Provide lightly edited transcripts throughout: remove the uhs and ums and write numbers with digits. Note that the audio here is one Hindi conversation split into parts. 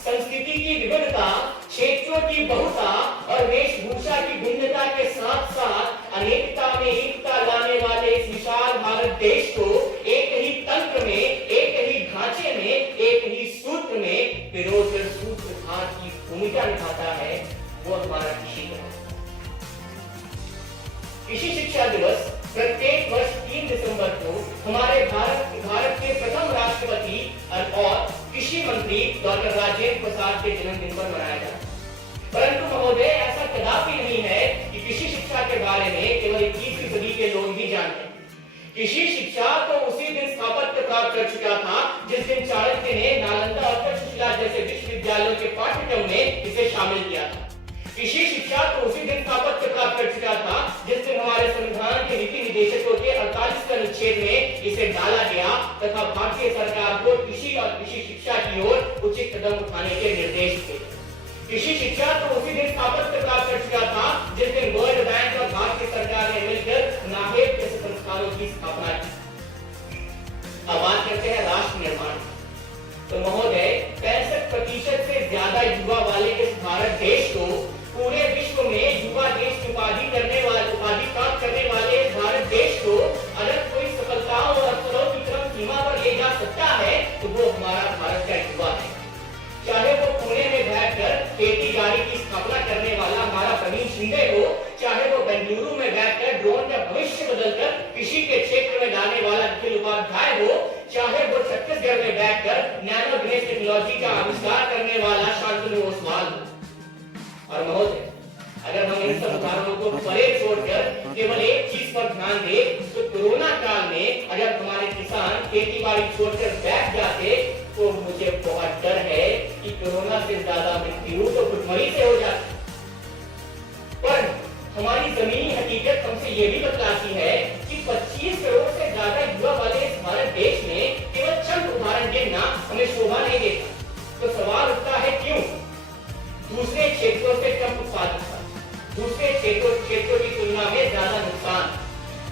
संस्कृति की विविधता, क्षेत्रों की बहुता और वेशभूषा की भिन्नता के साथ साथ अनेकता में एकता लाने वाले इस विशाल भारत देश को एक ही तंत्र में, एक ही ढांचे में, एक ही सूत्र में पिरोकर सूत्रधार की भूमिका निभाता है, वो हमारा कृषि है। कृषि शिक्षा दिवस प्रत्येक वर्ष 3 दिसंबर को हमारे भारत के प्रथम राष्ट्रपति और कृषि मंत्री डॉक्टर राजेंद्र प्रसाद के जन्मदिन पर मनाया जाता है। परंतु महोदय, ऐसा कदापि नहीं है कि कृषि शिक्षा के बारे में केवल 21वीं सदी के लोग ही जानते हैं। कृषि शिक्षा तो उसी दिन स्थापत्य प्राप्त कर चुका था जिस दिन चाणक्य ने नालंदा और तक्षशिला जैसे विश्वविद्यालयों के पाठ्यक्रम में इसे शामिल किया था। कृषि शिक्षा तो उसी दिन स्थापत्य प्राप्त कर चुका था जिस दिन हमारे संविधान के नीति निर्देशकों के 48वें अनुच्छेद में इसे डाला गया तथा भारतीय सरकार को कृषि और कृषि शिक्षा की ओर उचित कदम उठाने के निर्देश दिए। कृषि शिक्षा तो उसी दिन स्थापत्य प्राप्त कर चुका था जिस दिन वर्ल्ड बैंक और भारतीय सरकार ने मिलकर नाहेड जैसे संस्थानों की स्थापना की। अब बात करते हैं राष्ट्र निर्माण। तो महोदय, 65% से ज्यादा युवा वाले इस भारत देश को पूरे विश्व में युवा देश की उपाधि प्राप्त करने वाले इस भारत देश को अगर कोई सफलताओं और अवसरों की तरफ सीमा पर ले जा सकता है तो वो हमारा भारत का युवा है। चाहे वो पुणे में बैठकर खेती गाड़ी की स्थापना करने वाला हमारा प्रवीण शिंदे हो, चाहे वो बेंगलुरु में बैठकर ड्रोन का भविष्य बदलकर कृषि के क्षेत्र में लाने वाला निखिल उपाध्याय हो, चाहे वो छत्तीसगढ़ में बैठकर नैनो ग्रेस टेक्नोलॉजी का आविष्कार करने वाला शांतनु ओसवाल हो। और महोदय, अगर हम इन सब उदाहरणों को परे छोड़कर केवल एक चीज पर ध्यान दें तो कोरोना काल में अगर हमारे किसान खेती बाड़ी छोड़कर बैठ जाते तो मुझे बहुत डर है कि कोरोना से ज्यादा मृत्यु तो भुखमरी से हो जाती। पर हमारी जमीनी हकीकत हमसे ये भी बतलाती है कि 25 करोड़ से ज्यादा युवा वाले इस भारत देश में केवल चंद उदाहरण गिनना हमें शोभा नहीं देता। तो सवाल उठता है क्यों दूसरे क्षेत्रों से कम उत्पादकता, दूसरे क्षेत्रों की तुलना में ज्यादा नुकसान,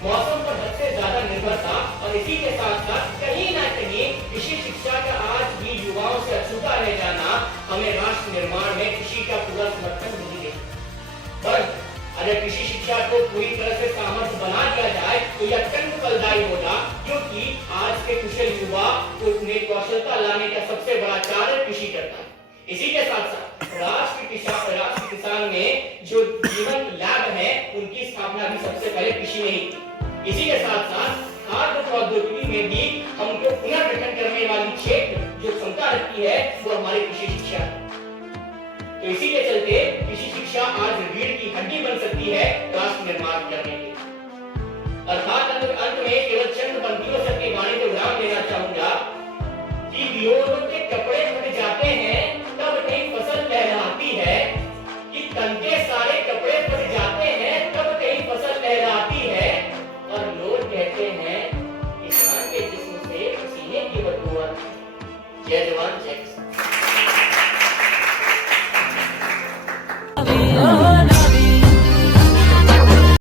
मौसम पर हद से ज्यादा निर्भरता और इसी के साथ साथ कहीं ना कहीं कृषि शिक्षा का आज भी युवाओं से अछूता रह जाना हमें राष्ट्र निर्माण में कृषि का पूरा समर्थन नहीं देता। पर अगर कृषि शिक्षा को पूरी तरह से सामर्थ्य बना दिया जाए तो यह अत्यंत फलदायी होगा, क्योंकि आज के कुशल युवा को में कौशलता लाने का सबसे बड़ा कार्य कृषि करता है। इसी के साथ साथ राष्ट्र किसान में जो जीवन लैब है उनकी स्थापना भी सबसे पहले कृषि में ही। इसी के साथ साथ खाद्य प्रौद्योगिकी में भी हमको पुनर्गठन करने वाली क्षेत्र जो क्षमता रखती है वो हमारी कृषि शिक्षा है। तो इसी के चलते कृषि शिक्षा आज रीढ़ की हड्डी बन सकती है राष्ट्र निर्माण करने के। अर्थात अंत में केवल चंद पंक्तियों से अपनी वाणी को विराम देना चाहूंगा कि लोगों के कपड़े फट जाते हैं